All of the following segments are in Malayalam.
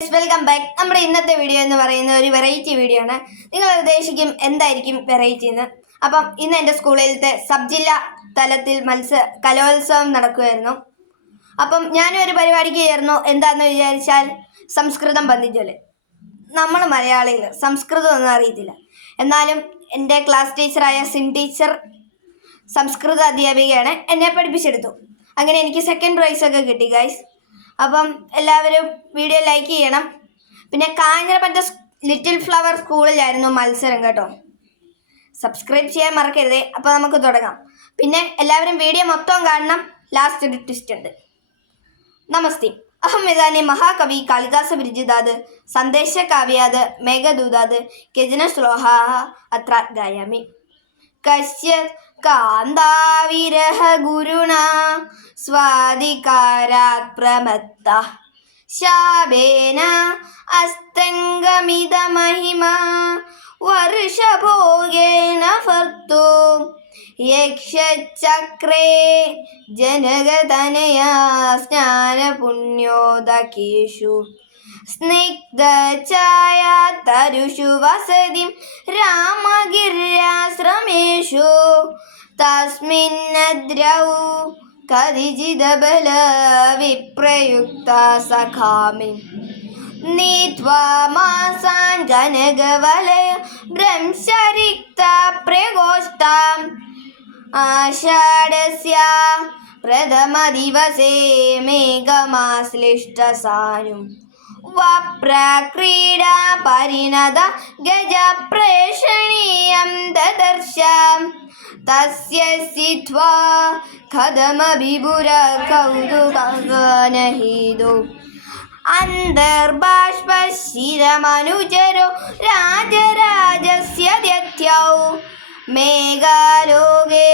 വെൽക്കം ബാക്ക് നമ്മുടെ ഇന്നത്തെ വീഡിയോ എന്ന് പറയുന്ന ഒരു വെറൈറ്റി വീഡിയോ ആണ്. നിങ്ങൾ ഉദ്ദേശിക്കും എന്തായിരിക്കും വെറൈറ്റി എന്ന്. അപ്പം ഇന്ന് എന്റെ സ്കൂളിലത്തെ സബ് ജില്ലാ തലത്തിൽ മത്സ കലോത്സവം നടക്കുമായിരുന്നു അപ്പം ഞാനും ഒരു പരിപാടിക്ക് ചേർന്നു. എന്താന്ന് വിചാരിച്ചാൽ സംസ്കൃതം പന്തിച്ചൊല്ല് നമ്മൾ മലയാളികൾ സംസ്കൃതം ഒന്നും അറിയത്തില്ല. എന്നാലും എന്റെ ക്ലാസ് ടീച്ചറായ സിൻ ടീച്ചർ സംസ്കൃത അധ്യാപികയാണ് എന്നെ പഠിപ്പിച്ചെടുത്തു. അങ്ങനെ എനിക്ക് സെക്കൻഡ് പ്രൈസൊക്കെ കിട്ടി ഗൈസ് അപ്പം എല്ലാവരും വീഡിയോ ലൈക്ക് ചെയ്യണം. പിന്നെ കാഞ്ഞിരപ്പറ്റ ലിറ്റിൽ ഫ്ലവർ സ്കൂളിലായിരുന്നു മത്സരം കേട്ടോ. സബ്സ്ക്രൈബ് ചെയ്യാൻ മറക്കരുത്. അപ്പോൾ നമുക്ക് തുടങ്ങാം. പിന്നെ എല്ലാവരും വീഡിയോ മൊത്തം കാണണം. ലാസ്റ്റ് ഒരു ട്വിസ്റ്റ് ഉണ്ട്. നമസ്തേ. അഹം ഇതാനി മഹാകവി കാളിദാസ വിരചിതാത് സന്ദേശകാവ്യാത് മേഘദൂതാത് കെജന ശ്ലോഹ അത്ര ഗായാമി. കശ്യ കാന്താവിരഹ ഗുരുണാ സ്വാധികാരാത് പ്രമത്ത ശാപേന അസ്തംഗമിത മഹിമാ വർഷഭോഗേന ഫർത്തു. യക്ഷചക്രേ ജനകതനയാ സ്നാനപുണ്യോദകേഷു. സ്നിഗ്ധഛായാതരുഷു വസതി രാമഗിര്യാശ്രമേഷു തസ്മിന്നദ്രൗ करिजिदबल विप्रयुक्ता सखामि नीत्वा मासान् गनगवलय भ्रंशरिक्ता प्रगोष्ठाम् आषाढस्य प्रथमदिवसे मेघमाश्लिष्टसानुं वप्रक्रीडा परिणत गजप्रेषणीयं ददर्श तस्य सित्वा कथमभिभुरकौतुकगनहीदो अन्तर्बाष्पशिरमनुचरो राजराजस्य दत्यौ मेघालोके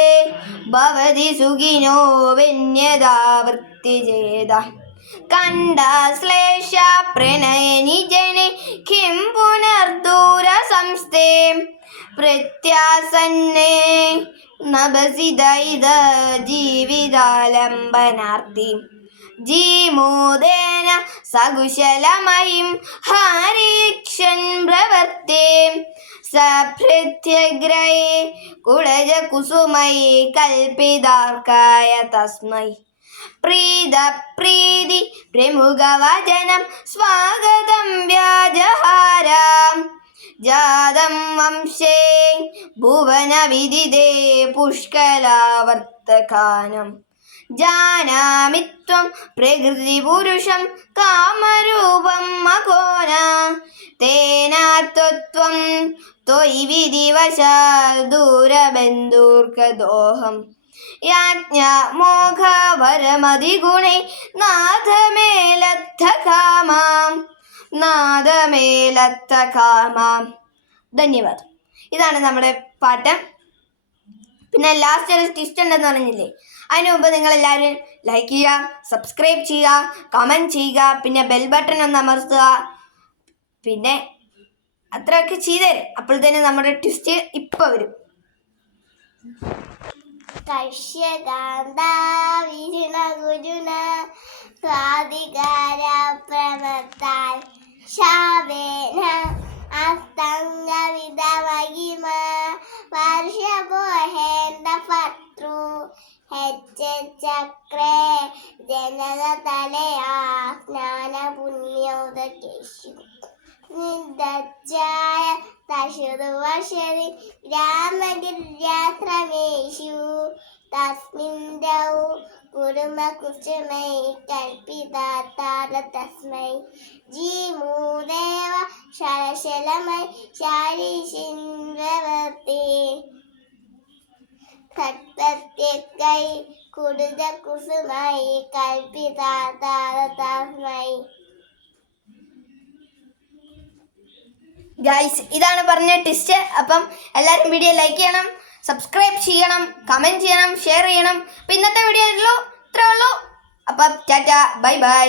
भवति सुखिनो विन्यदा वृत्तिचेद कण्डाश्लेषा प्रणयनि जने किं पुनर्दूरसंस्थे प्रत्यासन्ने നഭസിതൈത ജീവിതാലംബനാർത്ഥി ജീമോദേന സകുശലമയും ഹാരീക്ഷൻ പ്രവർത്തേ. സഭൃത്യഗ്രയേ കുളജകുസുമൈ കൽപ്പിതാർക്കായ തസ്മൈ. പ്രീതപ്രീതി പ്രമുഖവചനം സ്വാഗതം വ്യാജഹാരാം. ജാതം വംശേ वंशे भुवनविदिते पुष्कलावर्तकानम् जानामि त्वं प्रकृतिपुरुषं कामरूपं मघोन तेन त्वं त्वयि विधिवशा दूरबन्धुर्गदोऽहं याज्ञामोघवरमधिगुणे നാഥമേലത്തകാമാം നാദമേലത്തകാമാം ധന്യവാദം ഇതാണ് നമ്മുടെ പാട്ട്. പിന്നെ ലാസ്റ്റ് ഒരു ട്വിസ്റ്റ് ഉണ്ടെന്ന് പറഞ്ഞില്ലേ? അതിനു മുമ്പ് നിങ്ങൾ എല്ലാവരും ലൈക്ക് ചെയ്യുക സബ്സ്ക്രൈബ് ചെയ്യുക കമന്റ് ചെയ്യുക പിന്നെ ബെൽ ബട്ടൺ ഒന്ന് അമർത്തുക. പിന്നെ അത്രയൊക്കെ ചെയ്തുതരും തന്നെ നമ്മുടെ ട്വിസ്റ്റ് ഇപ്പോൾ വരും. കർഷ്യകാന്താവിരുണ ഗുരുണ സ്വാധികാര പ്രമത്താൽ ചക്രേ ജനത തലയാ സ്നാന പുണ്യോദകേശു നിദ്ധായ തശുർവശരി രാമഗിര്യാശ്രമേഷു തസ്മിന്തൗ കുടുംബകുസുമൈ കൽപ്പിതാത്താര തസ്മൈ ജീമൂദേവ ശരശലമൈ ശാരീശിന്ദ്രവർത്തി. സത്പത്യക്കൈ കുടുത കുസുമായി തസ്മൈ ഗൈസ് ഇതാണ് പറഞ്ഞ ടിസ്റ്റ് അപ്പം എല്ലാവരും വീഡിയോ ലൈക്ക് ചെയ്യണം സബ്സ്ക്രൈബ് ചെയ്യണം കമന്റ് ചെയ്യണം ഷെയർ ചെയ്യണം. അപ്പം ഇന്നത്തെ വീഡിയോ ഉള്ളൂ ഇത്രേ ഉള്ളൂ. അപ്പം ടാറ്റ ബൈ ബൈ